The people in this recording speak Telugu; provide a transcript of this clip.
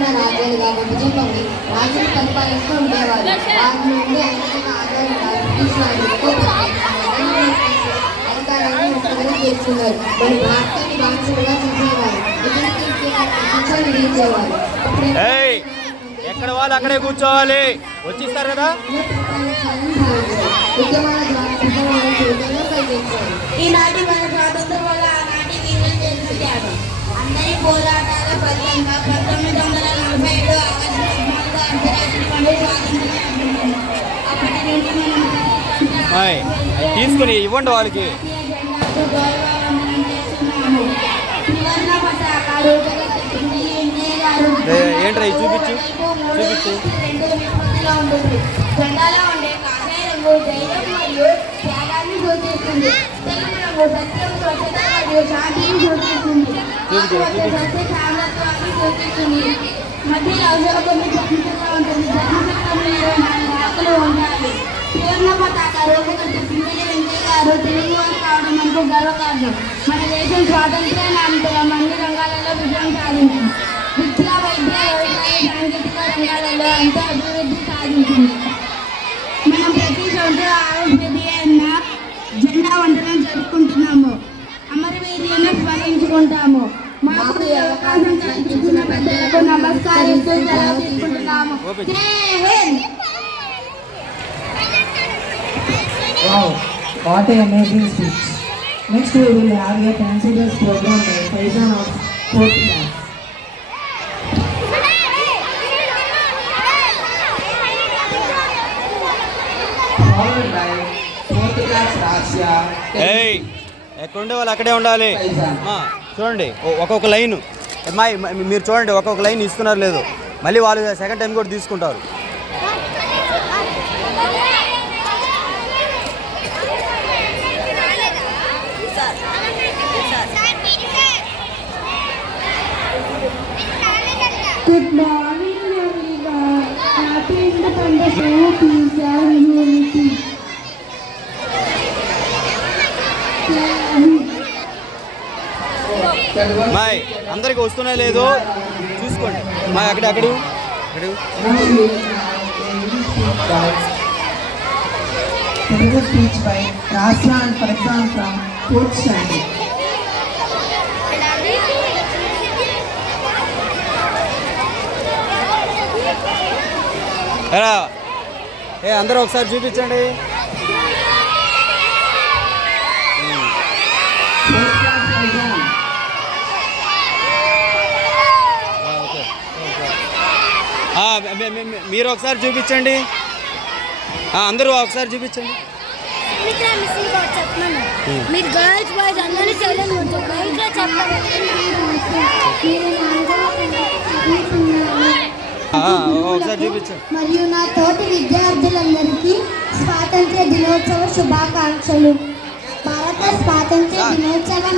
చిన్న రాజ్యాలుగా విభజన పొంది రాజులు పరిపాలిస్తూ ఉండేవారు. వారి నుండి అనేక ఆధారంగా బ్రిటిష్ వారు అధికారాన్ని ముఖ్యంగా చేస్తున్నారు. మరి భారతాన్ని బానిసలుగా చూసేవారు. విధించేవారు. ఎక్కడ వాళ్ళు అక్కడే కూర్చోవాలి. వచ్చిస్తారు కదా. ఈనాటి మన స్వాతంత్రం వల్ల ఆనాటి వీరులు జన్మించారు. అందరి పోరాటాల ఫలితంగా 1947 ఆగస్టు 14 అర్ధరాత్రి పండుగ స్వాతంత్రం. అప్పటి నుండి మనం తీసుకుని ఇవ్వండి వాళ్ళకి. ఏంట్రా చూపించు చూపించు. జెండాలో ఉండే కాషాయ రంగు ధైర్యం మరియు త్యాగాన్ని సూచిస్తుంది. తెలుపు రంగు సత్యం, స్వచ్ఛత మరియు శాంతిని సూచిస్తుంది. సత్య సామర్థ్యాన్ని సూచిస్తుంది. మధ్యలో అవసరం జన్మచక్రంగా ఉంటుంది. జన్మచక్రంలో హక్కులు ఉంటాయి. పూర్ణ పతాక రూపకర్త పింగళి వెంకయ్య గారు తెలుగువారు కావడం మనకు గర్వకారణం. మన దేశం స్వాతంత్ర్యాన్ని అనంతరం అన్ని రంగాలలో విజయం సాధించింది. విద్య, వైద్య, వ్యవసాయ, సాంకేతిక రంగాలలో ఎంతో అభివృద్ధి సాధించింది. మనం ప్రతి సంవత్సరం ఆగస్టు అన్న జెండా వందనం జరుపుకుంటున్నాము. అమరవీరులను స్మరించుకుంటాము. మాకు అవకాశం కల్పించిన పెద్దలకు నమస్కరిస్తూ సెలవు తీసుకుంటున్నాము. Wow, what an amazing speech. Next we will have a considered program by Faizan of 4th class. Followed by 4th class Rasya. ఎక్కడుండే వాళ్ళు అక్కడే ఉండాలి. చూడండి ఒక్కొక్క లైన్ మీరు చూడండి ఒక్కొక్క లైన్ ఇస్తున్నారు లేదు. మళ్ళీ వాళ్ళు సెకండ్ టైం కూడా తీసుకుంటారు. Good morning, everyone. Happy Independence Day, peace and unity. మాయ్ అందరికి వస్తున్నా లేదు చూసుకోండి. మాయ్ అక్కడు Telugu speech by Rasya and Faizan from 4th standard. అందరూ ఒకసారి చూపించండి. మీరు ఒకసారి చూపించండి. అందరూ ఒకసారి చూపించండి. మీరు గర్ల్స్ బాయ్స్ అందరినీ ఒకసారి చూపించండి. మరియు నా తోటి విద్యార్థులందరికీ స్వాతంత్ర్య దినోత్సవ శుభాకాంక్షలు. భారత స్వాతంత్ర్య దినోత్సవం